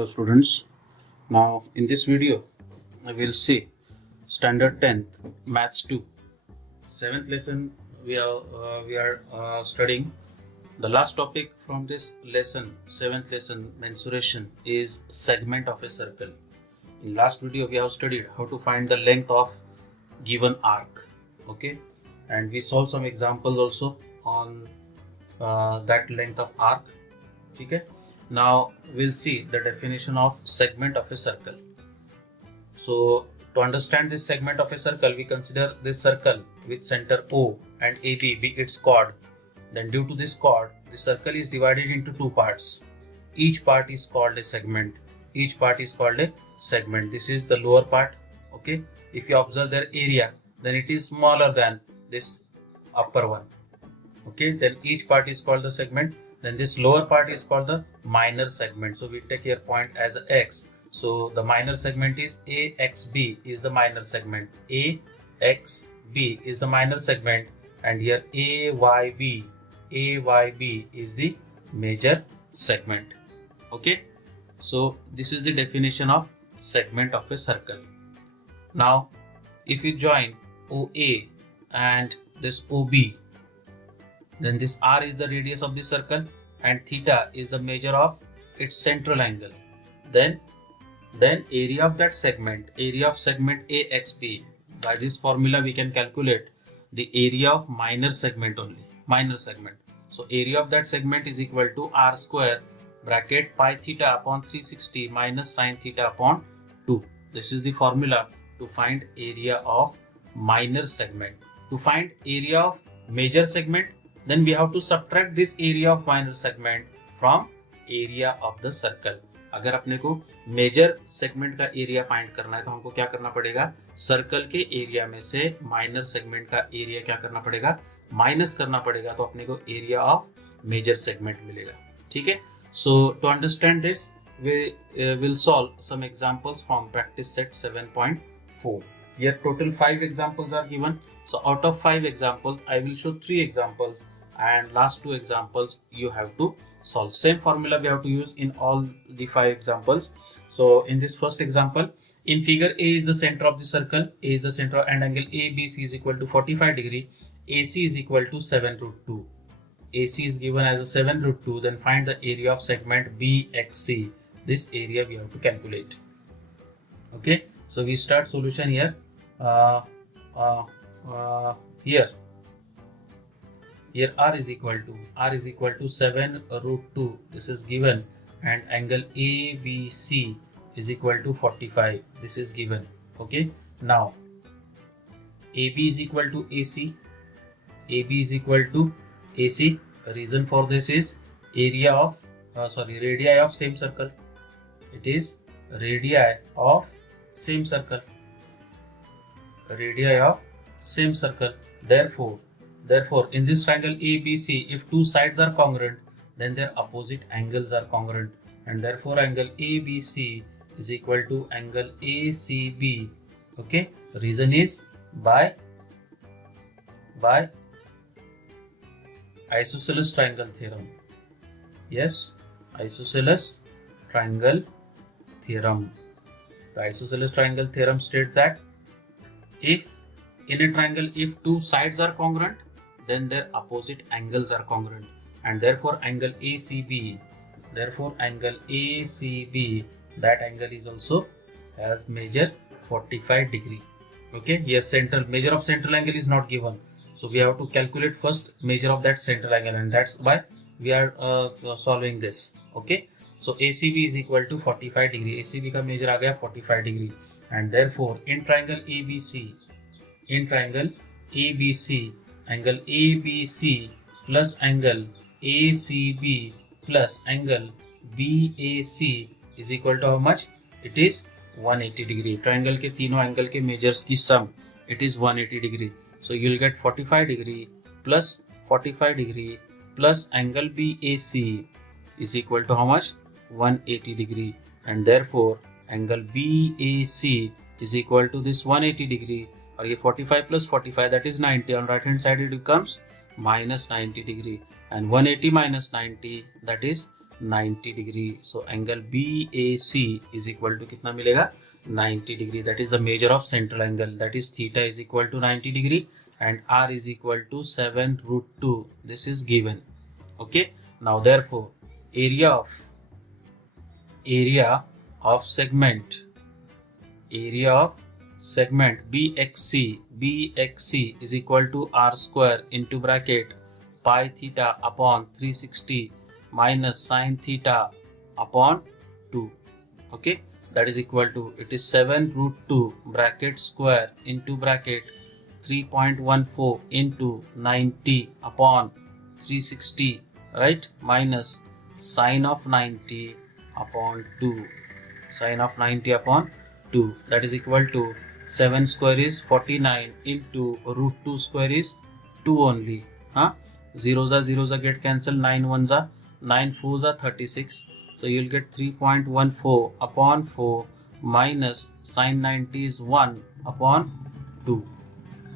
Hello students. Now in this video I will see standard 10th maths 2 7th lesson. We are studying the last topic from this lesson. 7th lesson, mensuration, is segment of a circle. In last video we have studied how to find the length of given arc, okay, and we solved some examples also on that length of arc. Okay, now we'll see the definition of segment of a circle. So to understand this segment of a circle, we consider this circle with center O and AB be its chord. Then due to this chord, the circle is divided into two parts. Each part is called a segment. Each part is called a segment. This is the lower part. Okay, if you observe their area, then it is smaller than this upper one. Okay, then each part is called the segment. Then this lower part is called the minor segment. So we take here point as x. So the minor segment is AXB is the minor segment. AXB is the minor segment, and here AYB is the major segment. Okay, so this is the definition of segment of a circle. Now if you join OA and this OB, then this R is the radius of the circle and theta is the measure of its central angle. Then area of that segment, area of segment AXB, by this formula we can calculate the area of minor segment only, minor segment. So area of that segment is equal to R square bracket pi theta upon 360 minus sin theta upon 2. This is the formula to find area of minor segment. To find area of major segment, then we have to subtract this area of minor segment from area of the circle. अगर अपने को major segment का area find करना है तो हमको क्या करना पड़ेगा, सर्कल के एरिया में से माइनर सेगमेंट का एरिया क्या करना पड़ेगा, माइनस करना पड़ेगा, तो अपने को एरिया ऑफ मेजर सेगमेंट मिलेगा. ठीक है. So to understand this we will solve some examples from practice set 7.4. Here total 5 examples are given. So out of 5 examples, I will show 3 examples and last 2 examples you have to solve. Same formula we have to use in all the 5 examples. So in this first example, in figure A is the center of the circle, A is the center, and angle ABC is equal to 45 degree, AC is equal to 7 root 2. AC is given as a 7 root 2, then find the area of segment BXC. This area we have to calculate. Okay, so we start solution here. Here R is equal to 7 root 2. This is given, and angle ABC is equal to 45. This is given. Okay, now AB is equal to AC. AB is equal to AC. Reason for this is area of radii of same circle. It is radii of same circle. Radii of same circle. Therefore, in this triangle ABC, if two sides are congruent, then their opposite angles are congruent, and therefore angle ABC is equal to angle ACB. Okay, reason is by isosceles triangle theorem. Yes, isosceles triangle theorem. The isosceles triangle theorem states that if in a triangle, if two sides are congruent, then their opposite angles are congruent, and therefore angle ACB, that angle is also has measure 45 degree. Okay, here measure of central angle is not given, so we have to calculate first measure of that central angle, and that's why we are solving this. Okay, so ACB is equal to 45 degree. ACB का measure आ गया 45 degree, and therefore in triangle ABC, angle ABC plus angle ACB plus angle BAC is equal to how much? It is 180 degree. Triangle के तीनों angle के measures की sum, it is 180 degree. So you will get 45 degree plus 45 degree plus angle BAC is equal to how much? 180 degree, and therefore angle BAC is equal to this 180 degree, और ये 45 plus 45 that is 90. On right hand side it becomes minus 90 degree, and 180 minus 90 that is 90 degree. So angle BAC is equal to कितना मिलेगा 90 degree. That is the measure of central angle. That is theta is equal to 90 degree and R is equal to 7 root 2. This is given. Okay. Now therefore area of segment BXC is equal to R square into bracket pi theta upon 360 minus sin theta upon 2. Okay, that is equal to, it is 7 root 2 bracket square into bracket 3.14 into 90 upon 360, right, minus sine of 90 upon 2. Sine of 90 upon 2, that is equal to 7 square is 49 into root 2 square is 2 only. Zeros are get cancelled. 9 ones are 9 fours are 36. So you will get 3.14 upon 4 minus sine 90 is 1 upon 2.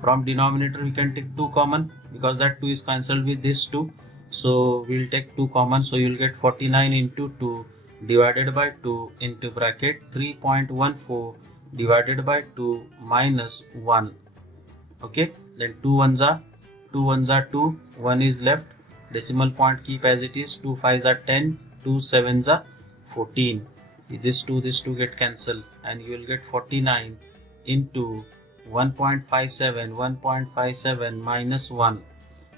From denominator we can take 2 common because that 2 is cancelled with this 2. So we will take 2 common. So you will get 49 into 2 divided by 2 into bracket 3.14 divided by 2 minus 1. Okay, then 2 ones are 2, 1 is left, decimal point keep as it is, 2 5s are 10, 2 7s are 14. This 2 get cancelled and you will get 49 into 1.57 minus 1,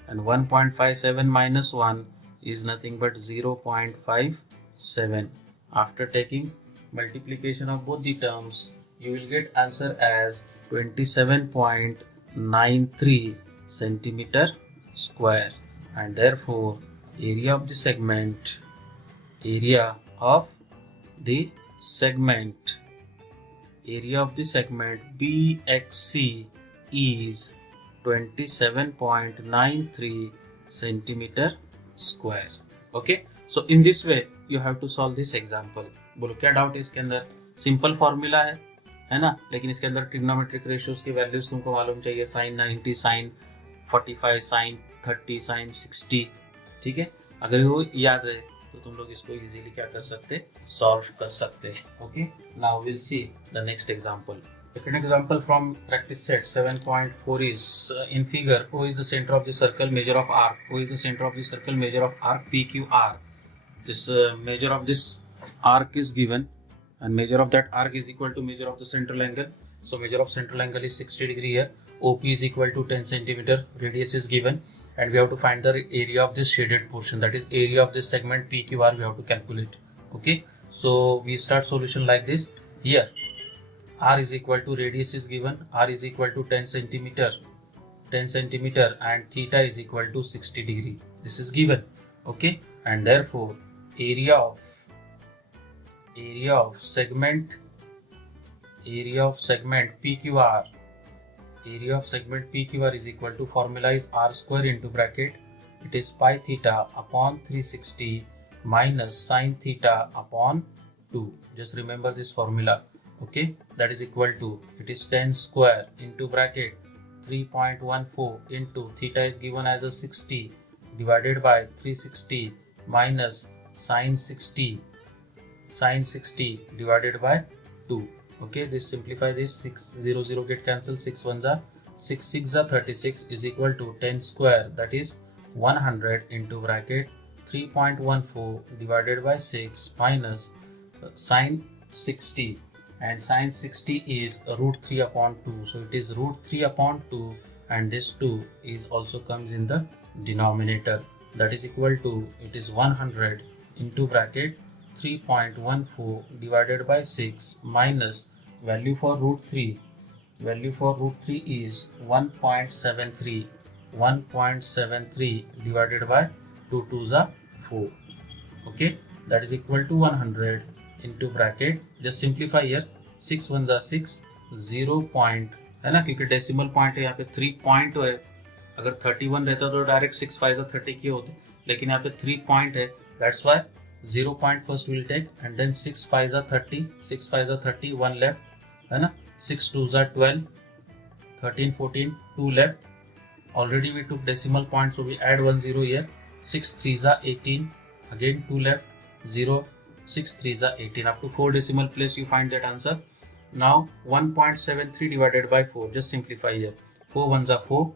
and 1.57 minus 1 is nothing but 0.57. After taking multiplication of both the terms, you will get answer as 27.93 centimeter square, and therefore area of the segment BXC is 27.93 centimeter square. Okay, so in this way you have to solve this example. बोलो क्या doubt है इसके अंदर? Simple formula है ना, लेकिन इसके अंदर ट्रिग्नोमेट्रिक रेशियोज की वैल्यूज तुमको मालूम चाहिए. Sine 90, sine 45, sine 30, sine 60. ठीक है, अगर वो याद है तो तुम लोग इसको इजीली क्या कर सकते, सॉल्व कर सकते. Okay, now will see the next example. Second example from practice set 7.4 is in figure. O is the center of the circle, measure of arc. O is the center of the circle, measure of arc PQR. This measure of this arc is given, and measure of that arc is equal to measure of the central angle. So measure of central angle is 60 degree here. OP is equal to 10 centimeter. Radius is given, and we have to find the area of this shaded portion. That is area of this segment PQR. We have to calculate. Okay, so we start solution like this. Here R is equal to, radius is given, R is equal to 10 centimeter, and theta is equal to 60 degree. This is given. Okay, and therefore area of segment PQR is equal to, formula is R square into bracket, it is pi theta upon 360 minus sin theta upon 2. Just remember this formula. Okay, that is equal to, it is 10 square into bracket 3.14 into theta is given as a 60 divided by 360 minus sin 60 divided by 2. Okay, this simplify this, 6 0 get cancelled, 6 1s are 6 6 are 36 is equal to 10 square, that is 100 into bracket 3.14 divided by 6 minus sin 60, and sin 60 is root 3 upon 2. So it is root 3 upon 2, and this 2 is also comes in the denominator. That is equal to, it is 100 into bracket 3.14 divided by 6 minus value for root 3. Value for root 3 is 1.73 divided by 2 2s are 4. Okay, that is equal to 100 into bracket, just simplify here, 6 1s are 6, 0 point है ना, क्योंकि decimal point है यहाँ पे 3 point है. अगर 31 रहता तो डायरेक्ट 6 5s are 30 किए होते, लेकिन यहाँ पे 3 पॉइंट है. That's why 0 point first will take, and then 6 5s are 30, 6 5s are 30, 1 left है ना, 6 2s are 12, 13 14, 2 left. Already we took decimal point, so we add 1 0 here. 6 3s are 18, again 2 left, 0, 6 3s are 18. Up to 4 decimal place you find that answer. Now 1.73 divided by 4, just simplify here. 4 1s are 4,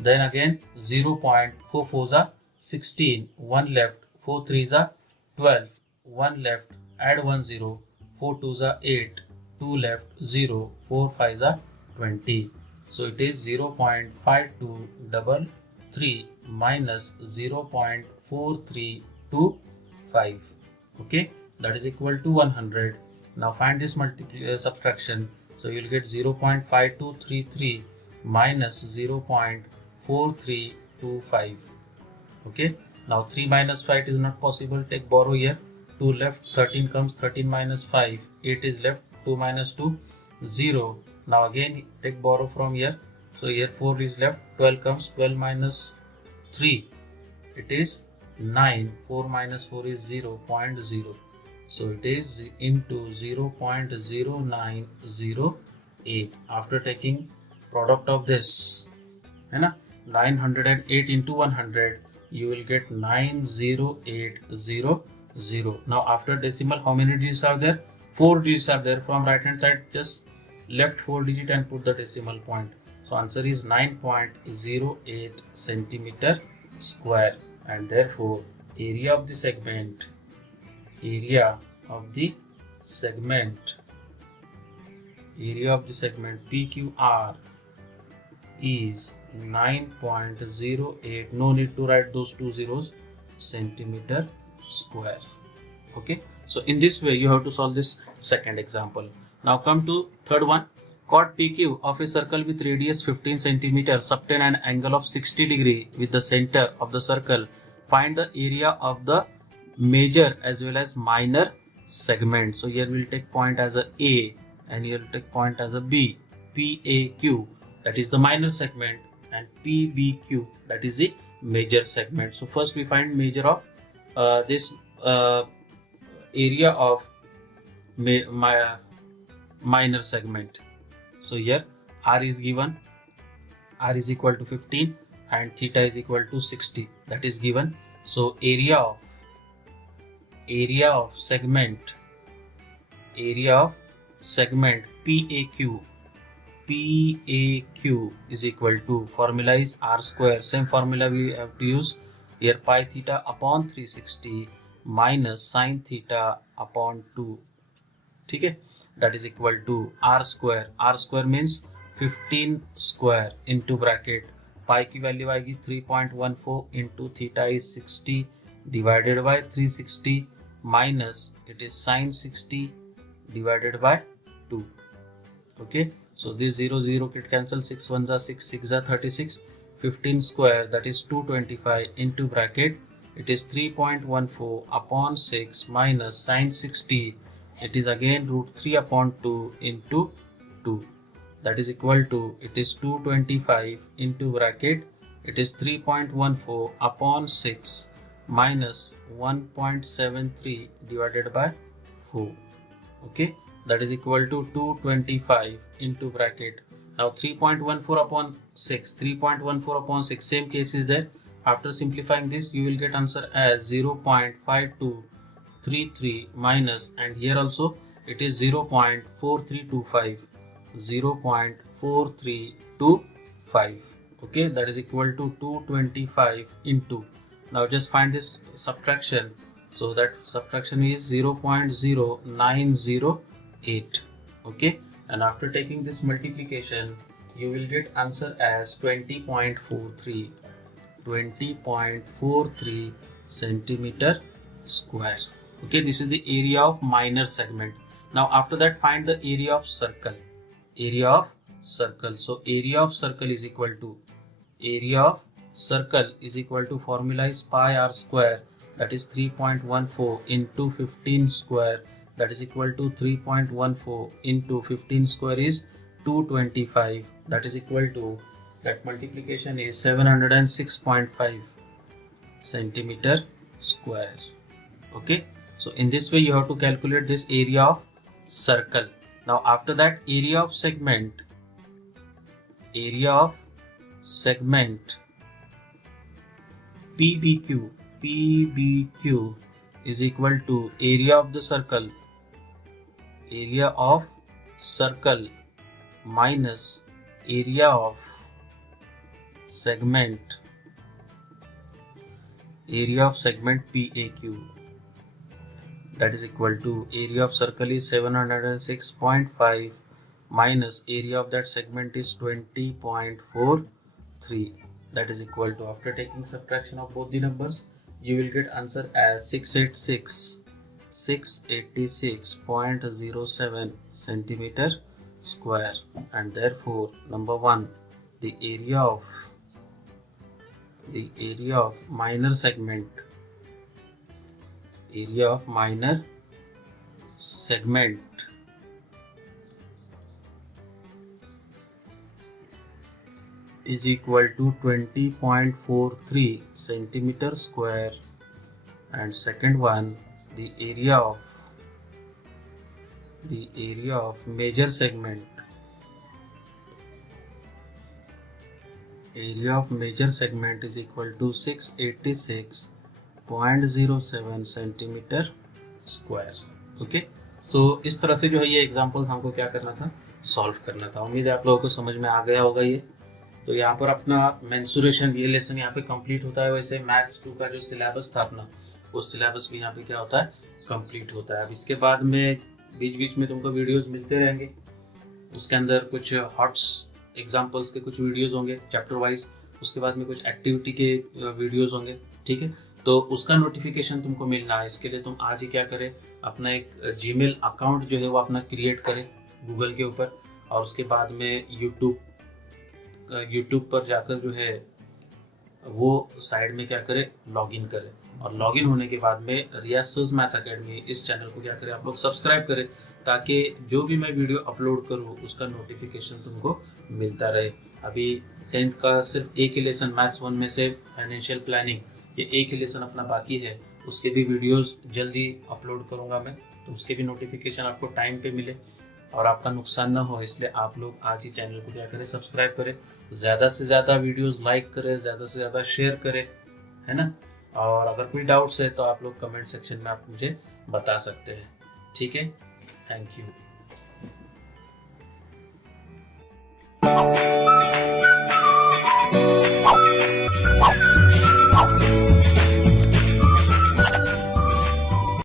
then again 0.4 4s are 16, 1 left, 4 3s are 12, 1 left, add 1 0, 4 2s are 8, 2 left, 0, 4 5s are 20. So it is 0.5233 minus 0.4325. Okay, that is equal to 100. Now find this subtraction. So you will get 0.5233 minus 0.4325. Okay, now 3 minus 5 is not possible. Take borrow here. 2 left, 13 comes, 13 minus 5, 8 is left, 2 minus 2, 0. Now again take borrow from here. So here 4 is left, 12 comes, 12 minus 3, it is 9, 4 minus 4 is 0.0. So it is into 0.0908. After taking product of this, 908 into 100, you will get 90800. Now after decimal, how many digits are there? 4 digits are there. From right hand side, just left 4 digit and put the decimal point. So answer is 9.08 centimeter square, and therefore area of the segment PQR is 9.08, no need to write those 2 zeros, centimeter square. Okay, so in this way you have to solve this second example. Now come to third one. Chord PQ of a circle with radius 15 cm subtend an angle of 60 degree with the center of the circle. Find the area of the major as well as minor segment. So here we'll take point as a A and here we'll take point as a B. PAQ, that is the minor segment, and PBQ, that is the major segment. So first we find major of this area of minor segment. So here R is given, R is equal to 15 and theta is equal to 60, that is given. So area of segment PAQ is equal to, formula is R square, same formula we have to use here, pi theta upon 360 minus sin theta upon 2. Okay, that is equal to R square. R square means 15 square into bracket pi की value आएगी 3.14 into theta is 60 divided by 360 minus it is sin 60 divided by 2. Okay, so this 0 0 get cancel, 6 1s are 6, 6 are 36, 15 square, that is 225 into bracket it is 3.14 upon 6 minus sin 60, it is again root 3 upon 2 into 2, that is equal to, it is 225 into bracket it is 3.14 upon 6 minus 1.73 divided by 4. Okay, that is equal to 225 into bracket. Now 3.14 upon 6, 3.14 upon 6, same case is there. After simplifying this, you will get answer as 0.5233 minus, and here also it is 0.4325, 0.4325. Okay, that is equal to 225 into. Now just find this subtraction. So that subtraction is 0.0908. Okay, and after taking this multiplication, you will get answer as 20.43 centimeter square. Okay, this is the area of minor segment. Now after that, find the area of circle. So area of circle is equal to, formula is pi r square, that is 3.14 into 15 square, that is equal to 3.14 into 15 square is 225, that is equal to, that multiplication is 706.5 centimeter square. Okay, so in this way you have to calculate this area of circle. Now after that, area of segment PBQ is equal to area of the circle minus area of segment PAQ. That is equal to area of circle is 706.5 minus area of that segment is 20.43. That is equal to, after taking subtraction of both the numbers, you will get answer as 686.07 centimeter square. And therefore number 1, the area of minor segment is equal to 20.43 centimeter square. And second one, the area of major segment is equal to 686.07 centimetre square. Okay, तो इस तरह से जो है ये examples हमको क्या करना था, सॉल्व करना था. उम्मीद है आप लोगों को समझ में आ गया होगा ये. तो यहाँ पर अपना मेंसुरेशन, ये लेसन यहाँ पे कंप्लीट होता है. वैसे मैथ्स 2 का जो सिलेबस था अपना, वो सिलेबस भी यहाँ पे क्या होता है, कंप्लीट होता है. अब इसके बाद में बीच बीच में तुमको वीडियोस मिलते रहेंगे. उसके अंदर कुछ हॉट्स एग्जाम्पल्स के कुछ वीडियोस होंगे चैप्टर वाइज. उसके बाद में कुछ एक्टिविटी के वीडियोस होंगे. ठीक है, तो उसका नोटिफिकेशन तुमको मिलना है. इसके लिए तुम आज ही क्या करें, अपना एक जीमेल अकाउंट जो है वो अपना क्रिएट करें गूगल के ऊपर. और उसके बाद में यूट्यूब पर जाकर जो है वो साइड में क्या करें, लॉगिन करें. और लॉगिन होने के बाद में रियाज सर्स मैथ अकेडमी इस चैनल को क्या करें, आप लोग सब्सक्राइब करें, ताकि जो भी मैं वीडियो अपलोड करूँ उसका नोटिफिकेशन तुमको मिलता रहे. अभी 10th का सिर्फ एक ही लेसन मैथ्स 1 में से फाइनेंशियल प्लानिंग, ये एक ही लेसन अपना बाकी है. उसके भी वीडियोस जल्दी अपलोड करूँगा मैं, तो उसके भी नोटिफिकेशन आपको टाइम पे मिले और आपका नुकसान ना हो, इसलिए आप लोग आज ही चैनल को क्या करें, सब्सक्राइब करें. ज़्यादा से ज़्यादा वीडियोस लाइक करें, ज़्यादा से ज़्यादा शेयर करें, है ना. और अगर कोई डाउट्स है तो आप लोग कमेंट सेक्शन में आप मुझे बता सकते हैं. ठीक है, थैंक यू.